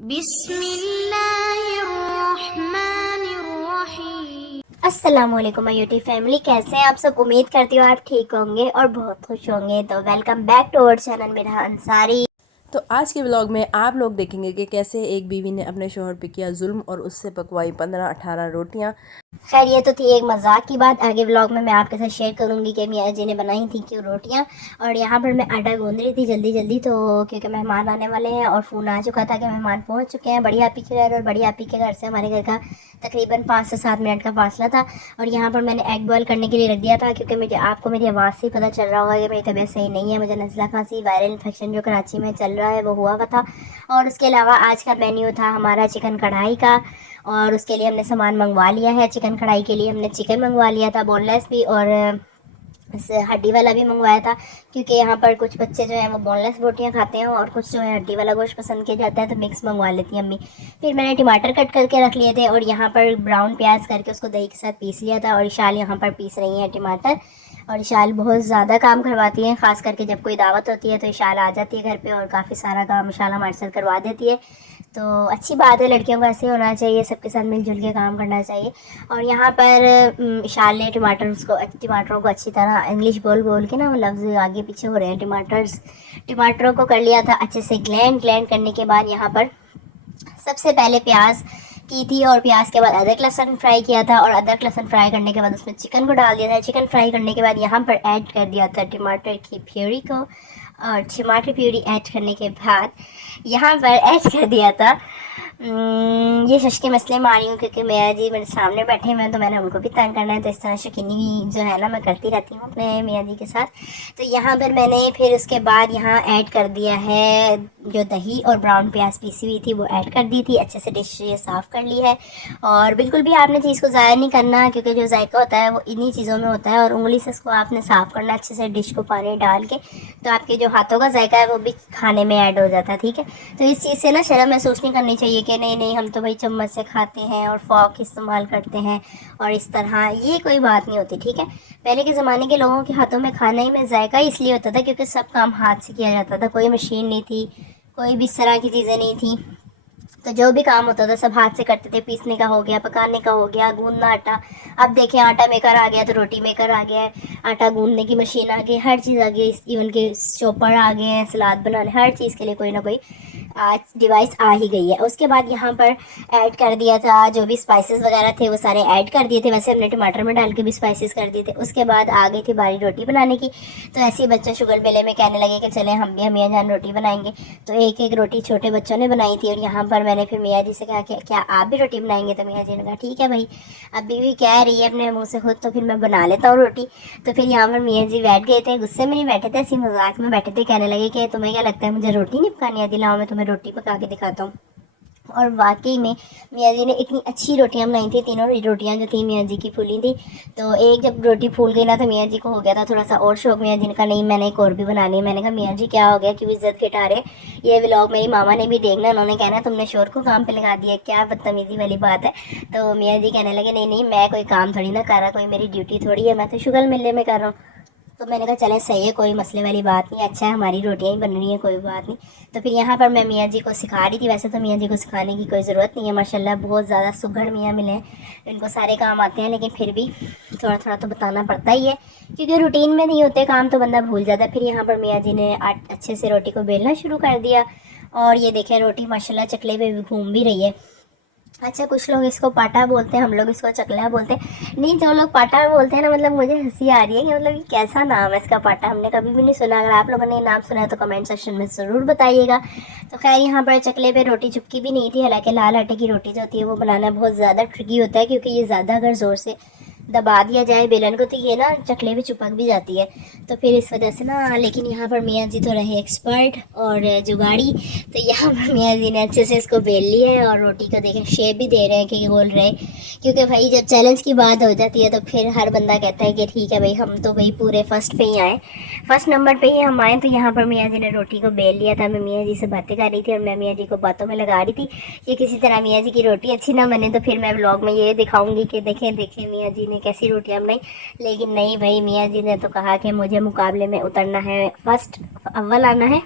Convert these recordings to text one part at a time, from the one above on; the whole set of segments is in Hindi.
बिस्मिल्लाहिर्रहमानिर्रहीम। अस्सलामुअलैकुम माय यूट्यूब फैमिली, कैसे हैं आप सब। उम्मीद करती हूँ आप ठीक होंगे और बहुत खुश होंगे। तो welcome back to our channel मेरा अंसारी। तो आज के व्लॉग में आप लोग देखेंगे कि कैसे एक बीवी ने अपने शोहर पे किया जुल्म और उससे पकवाई 15-18 रोटियां। खैर ये तो थी एक मजाक की बात। आगे व्लॉग में मैं आपके साथ शेयर करूंगी कि मियाँ जी ने बनाई थी क्यों रोटियां। और यहाँ पर मैं आटा गूंद रही थी जल्दी जल्दी, तो क्योंकि मेहमान आने वाले हैं और फ़ोन आ चुका था कि मेहमान पहुँच चुके हैं बड़ी आपी के घर। और बड़ी आपी के घर से हमारे घर का तकरीबन 5 से 7 मिनट का फासला था। और यहाँ पर मैंने एग बॉयल करने के लिए रख दिया था, क्योंकि मुझे आपको मेरी आवाज़ से पता चल रहा होगा कि मेरी तबीयत सही नहीं है। मुझे नज़ला खांसी वायरल इन्फेक्शन जो कराची में चल रहा है वो हुआ हुआ था। और उसके अलावा आज का मेन्यू था हमारा चिकन कढ़ाई का, और उसके लिए हमने सामान मंगवा लिया है। चिकन कढ़ाई के लिए हमने चिकन मंगवा लिया था, बोनलेस भी और हड्डी वाला भी मंगवाया था, क्योंकि यहाँ पर कुछ बच्चे जो हैं वो बोनलेस रोटियाँ खाते हैं और कुछ जो है हड्डी वाला गोश्त पसंद किया जाता है, तो मिक्स मंगवा लेती हैं अम्मी। फिर मैंने टमाटर कट करके रख लिए थे और यहाँ पर ब्राउन प्याज करके उसको दही के साथ पीस लिया था। और इशाल यहाँ पर पीस रही हैं टमाटर। और इशाल बहुत ज़्यादा काम करवाती हैं, ख़ास करके जब कोई दावत होती है तो इशाल आ जाती है घर पे और काफ़ी सारा काम इशाल हमारे साथ करवा देती है। तो अच्छी बात है, लड़कियों को ऐसे होना चाहिए, सबके साथ मिलजुल के काम करना चाहिए। और यहाँ पर इशाल ने टमाटरों को अच्छी तरह इंग्लिश बोल बोल के ना वो लफ्ज़ आगे पीछे हो रहे हैं। टमाटरों को कर लिया था अच्छे से ग्लैंड करने के बाद यहाँ पर सबसे पहले प्याज की थी और प्याज के बाद अदरक लहसुन फ्राई किया था। और अदरक लहसुन फ्राई करने के बाद उसमें चिकन को डाल दिया था। चिकन फ्राई करने के बाद यहाँ पर ऐड कर दिया था टमाटर की प्यूरी को। और टमाटर प्यूरी ऐड करने के बाद यहाँ पर ऐड कर दिया था ये शश के मसले मारी हूँ, क्योंकि मियाँ जी मेरे सामने बैठे हुए हैं तो मैंने उनको भी तंग करना है। तो इस तरह शकीनी जो है ना मैं करती रहती हूँ अपने मियाँ जी के साथ। तो यहाँ पर मैंने फिर उसके बाद यहाँ ऐड कर दिया है जो दही और ब्राउन प्याज पीसी हुई थी वो ऐड कर दी थी। अच्छे से डिश ये साफ़ कर ली है। और बिल्कुल भी आपने चीज़ को ज़ाया नहीं करना, क्योंकि जो जायका होता है वो इन्हीं चीज़ों में होता है। और उंगली से इसको आपने साफ़ करना अच्छे से डिश को पानी डाल के, तो आपके जो हाथों का जायका है वो भी खाने में ऐड हो जाता है। ठीक है, तो इस चीज़ से ना शर्म महसूस नहीं करनी चाहिए कि नहीं नहीं हम तो भाई चम्मच से खाते हैं और फॉक इस्तेमाल करते हैं और इस तरह, ये कोई बात नहीं होती। ठीक है, पहले के ज़माने के लोगों के हाथों में खाने में जायका इसलिए होता था क्योंकि सब काम हाथ से किया जाता था। कोई मशीन नहीं थी, कोई भी इस तरह की चीज़ें नहीं थी, तो जो भी काम होता था सब हाथ से करते थे। पीसने का हो गया, पकाने का हो गया, गूंदना आटा। अब देखें आटा मेकर आ गया तो रोटी मेकर आ गया है, आटा गूंदने की मशीन आ गई, हर चीज़ आ गई। इवन के चॉपर आ गए हैं, सलाद बनाने, हर चीज़ के लिए कोई ना कोई आज डिवाइस आ ही गई है। उसके बाद यहाँ पर ऐड कर दिया था जो भी स्पाइसेस वगैरह थे वो सारे ऐड कर दिए थे। वैसे हमने टमाटर में डाल के भी स्पाइसेस कर दिए थे। उसके बाद आ गई थी बारी रोटी बनाने की। तो ऐसे ही बच्चे शुगर मेले में कहने लगे कि चलें हम भी मियाँ जान रोटी बनाएंगे। तो एक एक रोटी छोटे बच्चों ने बनाई थी। और यहाँ पर मैंने फिर मियाँ जी से कहा कि क्या आप भी रोटी बनाएंगे, तो मियाँ जी ने कहा ठीक है भाई, अब बीवी कह रही है अपने मुँह से खुद तो फिर मैं बना लेता हूँ रोटी। तो फिर यहाँ पर मियाँ जी बैठ गए थे, गुस्से में नहीं बैठे थे, ऐसी मजाक में बैठे थे। कहने लगे कि तुम्हें क्या लगता है मुझे रोटी नहीं पकानी आती, लाओ मैं तुम्हें रोटी पका के दिखाता हूँ। और वाकई में मियाँ जी ने इतनी अच्छी रोटियां बनाई थी, तीनों रोटियां जो थी मियाँ जी की फूली थी। तो एक जब रोटी फूल गई ना तो मियाँ जी को हो गया था थोड़ा सा और शौक। मियाँ जी ने कहा नहीं मैंने एक और भी बनानी है। मैंने कहा मियाँ जी क्या हो गया, क्यों इज्जत घटा रहे। ये व्लॉग मेरी मामा ने भी देखना, उन्होंने कहना तुमने शोर को काम पे लगा दिया, क्या बदतमीज़ी वाली बात है। तो मियाँ जी कहने लगे नहीं नहीं मैं कोई काम थोड़ी ना कर रहा, कोई मेरी ड्यूटी थोड़ी है, मैं तो शुगर मिलने में कर रहा हूँ। तो मैंने कहा चलें सही है, कोई मसले वाली बात नहीं, अच्छा है हमारी रोटियां ही बन रही हैं, कोई बात नहीं। तो फिर यहाँ पर मैं मियाँ जी को सिखा रही थी। वैसे तो मियाँ जी को सिखाने की कोई ज़रूरत नहीं है, माशाल्लाह बहुत ज़्यादा सुघड़ मियाँ मिले हैं, इनको सारे काम आते हैं। लेकिन फिर भी थोड़ा थोड़ा तो बताना पड़ता ही है, क्योंकि रूटीन में नहीं होते काम तो बंदा भूल जाता है। फिर यहाँ पर मियाँ जी ने अच्छे से रोटी को बेलना शुरू कर दिया। और ये देखें रोटी माशाल्लाह चकले पे भी घूम भी रही है। अच्छा, कुछ लोग इसको पाटा बोलते हैं, हम लोग इसको चकला बोलते हैं। नहीं, जो लोग पाटा बोलते हैं ना, मतलब मुझे हंसी आ रही है कि मतलब ये कैसा नाम है इसका, पाटा हमने कभी भी नहीं सुना। अगर आप लोगों ने नाम सुना है तो कमेंट सेक्शन में ज़रूर बताइएगा। तो खैर यहाँ पर चकले पे रोटी चुपकी भी नहीं थी। हालांकि लाल आटे की रोटी जो होती है वो बनाना बहुत ज़्यादा ट्रिकी होता है, क्योंकि ये ज़्यादा अगर ज़ोर से दबा दिया जाए बेलन को तो ये ना चकले पे चिपक भी जाती है। तो फिर इस वजह से ना, लेकिन यहाँ पर मियाँ जी तो रहे एक्सपर्ट और जुगाड़ी। तो यहाँ पर मियाँ जी ने अच्छे से इसको बेल लिया है और रोटी का देखें शेप भी दे रहे हैं कि गोल रहे। क्योंकि भाई जब चैलेंज की बात हो जाती है तो फिर हर बंदा कहता है कि ठीक है भाई हम तो भाई पूरे फर्स्ट पे ही आए, फर्स्ट नंबर पे ही हम आए। तो यहाँ पर मियाँ जी ने रोटी को बेल लिया था। मैं मियाँ जी से बातें कर रही थी और मैं मियाँ जी को बातों में लगा रही थी कि किसी तरह मियाँ जी की रोटी अच्छी ना बने तो फिर मैं व्लॉग में ये दिखाऊंगी कि देखें देखें मियाँ जी ने कैसी रोटियां बनाई। लेकिन नहीं भाई, मियाँ जी ने तो कहा कि मुझे मुकाबले में उतरना है, फर्स्ट अव्वल आना है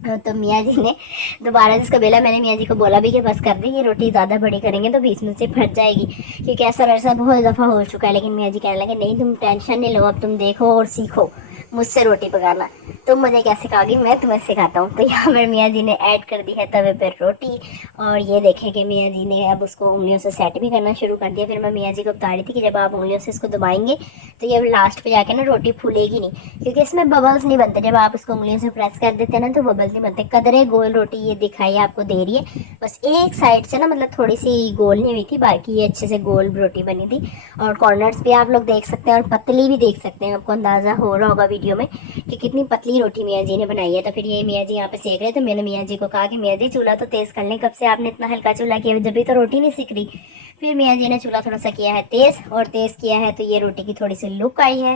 तो मियाँ जी ने दोबारा से उसका बेला, मैंने मियाँ जी को बोला भी कि बस कर दी, ये रोटी ज़्यादा बड़ी करेंगे तो बीच में से फट जाएगी, क्योंकि ऐसा मेरे साथ बहुत दफ़ा हो चुका है। लेकिन मियाँ जी कहने लगे नहीं तुम टेंशन नहीं लो, अब तुम देखो और सीखो मुझसे रोटी पकाना, तुम मुझे क्या सिखाओगी, मैं तुम्हें सिखाता हूँ। तो यहाँ पर मियाँ जी ने ऐड कर दी है तवे पर रोटी, और ये देखें कि मियाँ जी ने अब उसको उंगलियों से सेट भी करना शुरू कर दिया। फिर मैं मियाँ जी को बता रही थी कि जब आप उंगलियों से इसको दबाएंगे तो ये लास्ट पे जाके ना रोटी फूलेगी नहीं, क्योंकि इसमें बबल्स नहीं बनते। जब आप इसको उंगलियों से प्रेस कर देते हैं ना तो बबल्स नहीं बनते। कदरे गोल रोटी ये दिखाई आपको दे रही है, बस एक साइड से ना मतलब थोड़ी सी गोल नहीं हुई थी, बाकी ये अच्छे से गोल रोटी बनी थी। और कॉर्नर्स भी आप लोग देख सकते हैं और पतली भी देख सकते हैं, आपको अंदाज़ा हो रहा होगा वीडियो में कि कितनी पतली रोटी मियाँ जी ने बनाई है। तो फिर ये मियाँ जी यहाँ पे सेक रहे, तो मैंने मियाँ जी को कहा कि मियाँ जी चूल्हा तो तेज़ कर लें, कब से आपने इतना हल्का चूल्हा किया, जब भी तो रोटी नहीं सिक रही। फिर मियाँ जी ने चूल्हा थोड़ा सा किया है तेज़, और तेज़ किया है तो ये रोटी की थोड़ी सी लुक आई है।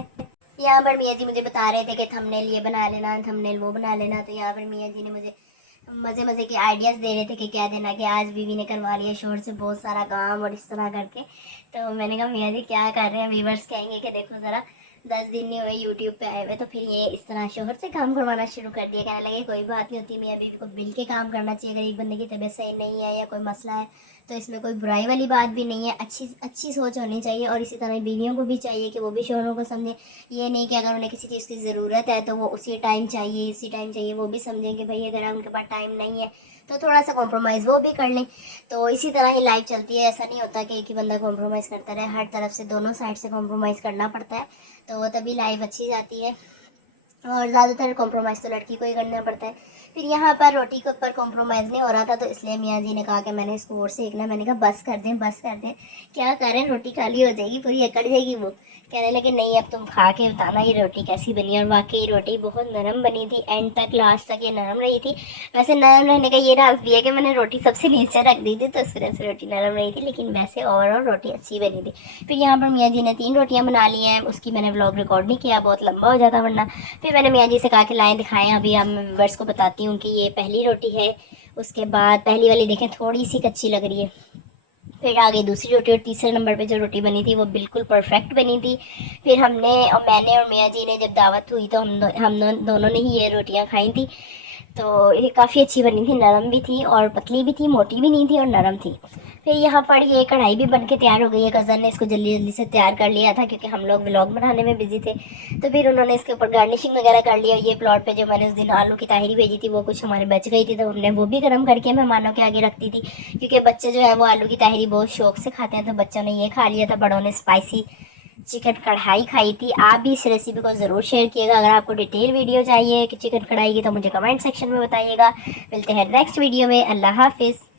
यहाँ पर मियाँ जी मुझे बता रहे थे कि थंबनेल ये बना लेना, थंबनेल वो बना लेना। तो यहाँ पर मियाँ जी ने मुझे मज़े मज़े के आइडियाज़ दे रहे थे कि क्या देना, कि आज बीवी ने करवा लिया शोर से बहुत सारा काम और इस तरह करके। तो मैंने कहा मियाँ जी क्या कर रहे हैं, व्यूवर्स कहेंगे कि देखो ज़रा 10 दिन नहीं हुए यूट्यूब पे आए हुए, तो फिर ये इस तरह शोहर से काम करवाना शुरू कर दिया। कहने लगे कोई बात नहीं होती, मियाँ बीवी को मिल के काम करना चाहिए। अगर एक बंदे की तबीयत सही नहीं है या कोई मसला है तो इसमें कोई बुराई वाली बात भी नहीं है, अच्छी अच्छी सोच होनी चाहिए। और इसी तरह बीवियों को भी चाहिए कि वो भी शोहरों को समझें। ये नहीं कि अगर उन्हें किसी चीज़ की ज़रूरत है तो वो उसी टाइम चाहिए, इसी टाइम चाहिए, वो भी समझें कि भाई अगर उनके पास टाइम नहीं है तो थोड़ा सा कॉम्प्रोमाइज़ वो भी कर लें। तो इसी तरह ही लाइफ चलती है, ऐसा नहीं होता कि एक ही बंदा कॉम्प्रोमाइज़ करता रहे, हर तरफ से दोनों साइड से कॉम्प्रोमाइज़ करना पड़ता है, तो तभी लाइफ अच्छी जाती है। और ज़्यादातर कॉम्प्रोमाइज़ तो लड़की को ही करना पड़ता है। फिर यहाँ पर रोटी के ऊपर कॉम्प्रोमाइज़ नहीं हो रहा था, तो इसलिए मियाँ जी ने कहा कि मैंने इसको और सेकना। मैंने कहा बस कर दें बस कर दें, क्या करें रोटी खाली हो जाएगी, पूरी अकड़ जाएगी वो। कहने लगे नहीं अब तुम खा के बताना ये रोटी कैसी बनी। और वाकई रोटी बहुत नरम बनी थी, एंड तक लास्ट तक ये नरम रही थी। वैसे नरम रहने का ये राज भी है कि मैंने रोटी सबसे नीचे रख दी थी, तो इस वजह से रोटी नरम रही थी, लेकिन वैसे ओवरऑल रोटी अच्छी बनी थी। फिर यहाँ पर मियाँ जी ने 3 रोटियाँ बना ली हैं, उसकी मैंने व्लॉग रिकॉर्ड नहीं किया, बहुत लंबा हो जाता वरना। फिर मैंने मियाँ जी से कहा कि लाएँ दिखाएँ, अभी अब मैं व्यूअर्स को बताती हूँ कि ये पहली रोटी है। उसके बाद पहली वाली देखें थोड़ी सी कच्ची लग रही है, फिर आ गई दूसरी रोटी, और तीसरे नंबर पे जो रोटी बनी थी वो बिल्कुल परफेक्ट बनी थी। फिर मैंने और मियाँ जी ने जब दावत हुई तो दोनों ने ही ये रोटियां खाई थी। तो ये काफ़ी अच्छी बनी थी, नरम भी थी और पतली भी थी, मोटी भी नहीं थी और नरम थी। फिर यहाँ पर ये कढ़ाई भी बन के तैयार हो गई है। कज़न ने इसको जल्दी जल्दी से तैयार कर लिया था क्योंकि हम लोग व्लॉग बनाने में बिजी थे। तो फिर उन्होंने इसके ऊपर गार्निशिंग वगैरह कर लिया। ये प्लॉट पे जो मैंने उस दिन आलू की ताहरी भेजी थी वो कुछ हमारे बच गई थी, तो हमने वो भी गर्म करके मेहमानों के आगे रख दी थी, क्योंकि बच्चे जो है वो आलू की ताहरी बहुत शौक से खाते हैं। तो बच्चों ने ये खा लिया था, बड़ों ने स्पाइसी चिकन कढ़ाई खाई थी। आप भी इस रेसिपी को ज़रूर शेयर किएगा। अगर आपको डिटेल वीडियो चाहिए कि चिकन कढ़ाई की तो मुझे कमेंट सेक्शन में बताइएगा। मिलते हैं नेक्स्ट वीडियो में। अल्लाह हाफिज़।